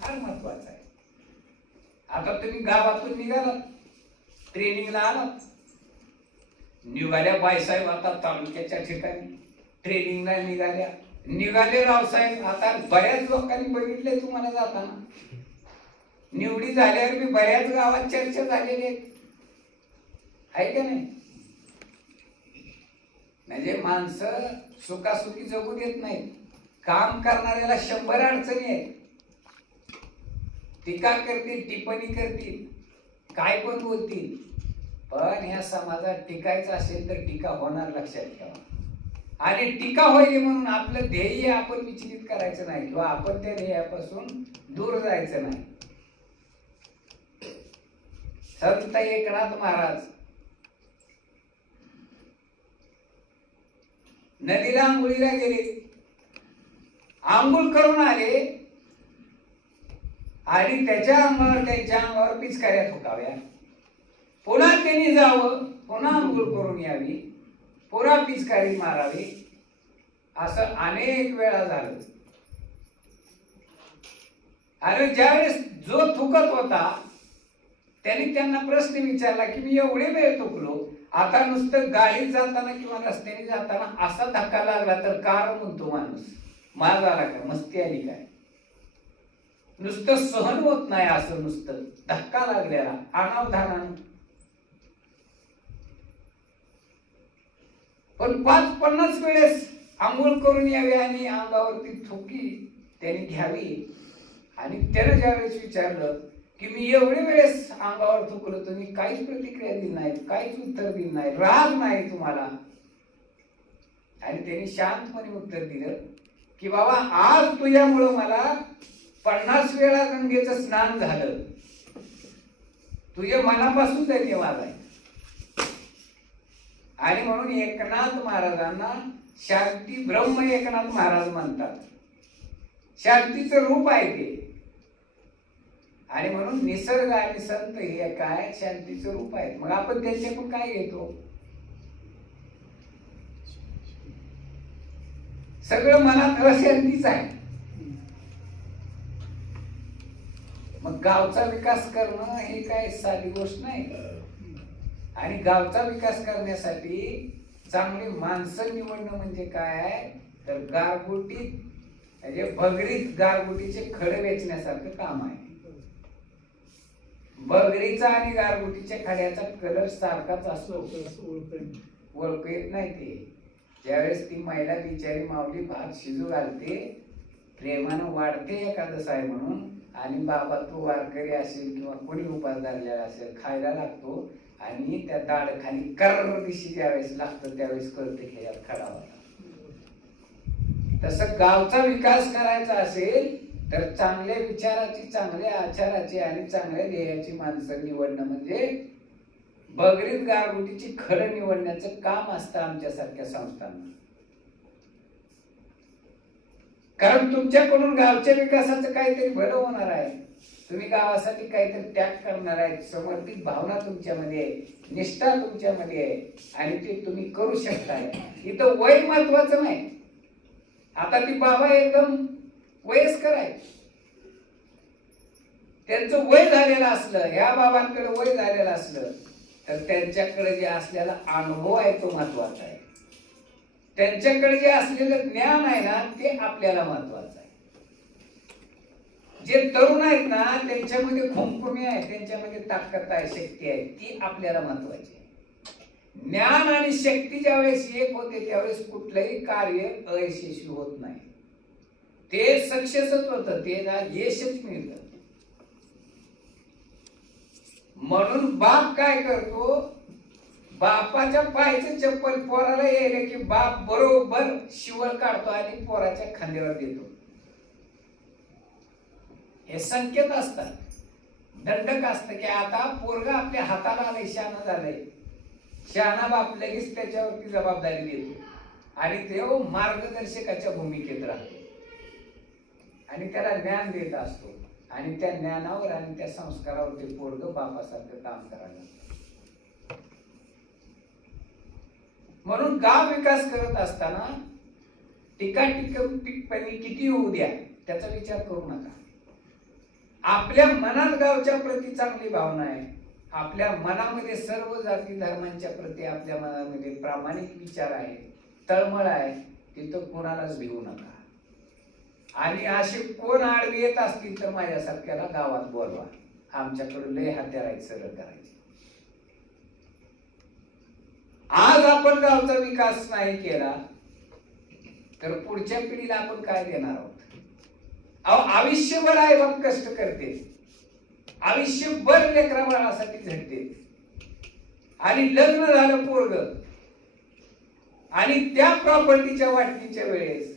फार महत्वाचं आहे. आता तुम्ही गावातून निघालात, ट्रेनिंगला आलात, निघाल्या बाईसाहेब आता तालुक्याच्या ठिकाणी ट्रेनिंगला निघाले रावसाहेब. आता बऱ्याच लोकांनी बघितले तुम्हाला जाताना, निवडी झाल्यावर मी बऱ्याच गावात चर्चा झालेली आहे का नाही? म्हणजे माणसं सुखासुखी जगू देत नाहीत. काम करणाऱ्याला 100 अडचणी आहेत. टीका करतील, टिप्पणी करतील, काय पण बोलतील, पण या समाजात टिकायचं असेल तर टीका होणार, लक्षात ठेवा. आणि टीका होईल म्हणून आपलं ध्येय आपण विचलित करायचं नाही किंवा आपण त्या ध्येयापासून दूर जायचं नाही. संत एकनाथ महाराज नदीला आंघोळीला गेले, आंघोळ करून आले आणि त्यांच्या अंगावर पिचकाऱ्या ठोकाव्या. पुन्हा त्यांनी जावं, पुन्हा आंघोळ करून यावी, पुन्हा पिचकारी मारावी, असं अनेक वेळा झालं. आणि ज्यावेळेस जो थुकत होता त्यांनी त्यांना प्रश्न विचारला की मी एवढे वेळ थुकलो, आता नुसतं गाडीत जाताना किंवा रस्त्याने जाताना असा धक्का लागला तर कार म्हणतो माणूस, मार झाला का, मस्ती आली काय? नुसतं सहन होत नाही असं, नुसतं धक्का लागलेला अनावधानानं. पण 5-50 वेळेस आंघोळ करून यावी आणि अंगावरती थुकी त्यांनी घ्यावी. आणि त्यानं ज्यावेळेस विचारलं की मी एवढे वेळेस अंगावर थुकलो, तुम्ही काहीच प्रतिक्रिया दिली नाही, काहीच उत्तर दिलं नाही, राग नाही तुम्हाला. आणि त्यांनी शांतपणे उत्तर दिलं की बाबा आज तुझ्यामुळं मला 50 वेळा गंगेचं स्नान झालं, तुझे मनापासून धन्यवाद आहे. आणि म्हणून एकनाथ महाराजांना शांती ब्रह्म एकनाथ महाराज म्हणतात. शांतीचं रूप आहे ते. आणि म्हणून निसर्ग आणि संत हे काय शांतीचं रूप आहे. मग आपण त्यांच्याकडून काय घेतो? सगळं मनात अशांतीच आहे. मग गावचा विकास करणं हे काय साधी गोष्ट नाही. आणि गावचा विकास करण्यासाठी चांगली माणसं निवडणं म्हणजे काय आहे तर गारगुटीत म्हणजे भगरीत गारगुटीचे खडे वेचण्यासारखं काम आहे. बगरीचा आणि गारगुटीच्या खड्याचा कलर सारखाच असतो, ओळखू येत नाही ते. ज्यावेळेस ती महिला बिचारी माऊली भात शिजू घालते, प्रेमानं वाढते एखादं आहे म्हणून, आणि बाबा तो वारकरी असेल किंवा कोणी उपास धरलेला असेल खायला लागतो, आणि त्या दाढ खाली कर्र दिशी ज्यावेळेस लागतं त्यावेळेस कळते की यात खडा होता. तसं गावचा विकास करायचा असेल तर चांगल्या विचाराची, चांगल्या आचाराची आणि चांगल्या ध्येयाची माणसं निवडणं म्हणजे बगरीत गारगुटीची खडं निवडण्याचं काम असतं आमच्यासारख्या संस्थांना. कारण तुमच्याकडून गावच्या विकासाचं काहीतरी भलं होणार आहे. तुम्ही गावासाठी काहीतरी त्याग करणार आहे, समर्पित भावना तुमच्यामध्ये आहे, निष्ठा तुमच्यामध्ये आहे, आणि ते तुम्ही करू शकताय. इथं वय महत्वाचं नाही. आता ती बाबा एकदम वयस्कर आहे, त्यांचं वय झालेलं असलं, ह्या बाबांकडे वय झालेलं असलं तर त्यांच्याकडे जे असलेला अनुभव आहे तो महत्वाचा आहे. त्यांच्याकडे जे असलेलं ज्ञान आहे ना ते आपल्याला महत्वाचं आहे. जे तरुण आहेत ना त्यांच्यामध्ये खुमखुमी आहे, त्यांच्यामध्ये ताकद आहे, शक्ती आहे, ती आपल्याला महत्वाची आहे. ज्ञान आणि शक्ती ज्यावेळेस एक होते त्यावेळेस कुठलंही कार्य अयशस्वी होत नाही. ते सक्सेसच होतं, ते ना यशच मिळतं. म्हणून बाप काय करतो, बापाच्या पायाचं चप्पल पोराला यायला की बाप बरोबर शिवळ काढतो आणि पोराच्या खांद्यावर देतो. हे संकेत असतात, दंडक असतं की आता पोरगा आपल्या हाताला आलंय, शहाणा झालंय. शहाणा बाप लगेच त्याच्यावरती जबाबदारी देतो आणि तो मार्गदर्शकाच्या भूमिकेत राहतो आणि त्याला ज्ञान देत असतो. आणि त्या ज्ञानावर आणि त्या संस्कारावर ते पोरग बापासारखं काम करायला. म्हणून गाव विकास करत असताना टीका टिप्पणी किती होऊ द्या त्याचा विचार करू नका. आपल्या मनात गावच्या प्रती चांगली भावना आहे, आपल्या मनामध्ये सर्व जाती धर्मांच्या प्रती आपल्या मनामध्ये प्रामाणिक विचार आहे, तळमळ आहे, तिथं कोणालाच भिवू नका. आणि असे कोण आडवे येत असतील तर माझ्यासारख्याला गावात बोलवा, आमच्याकडे लय हत्यार आहेत सरळ करायचे. आज आपण गावचा विकास नाही केला तर पुढच्या पिढीला आपण काय देणार आहोत? आयुष्यभर आई बाप कष्ट करते, आयुष्यभर लेकरा बाळासाठी झटते, आणि लग्न झालं पोरग आणि त्या प्रॉपर्टीच्या वाटणीच्या वेळेस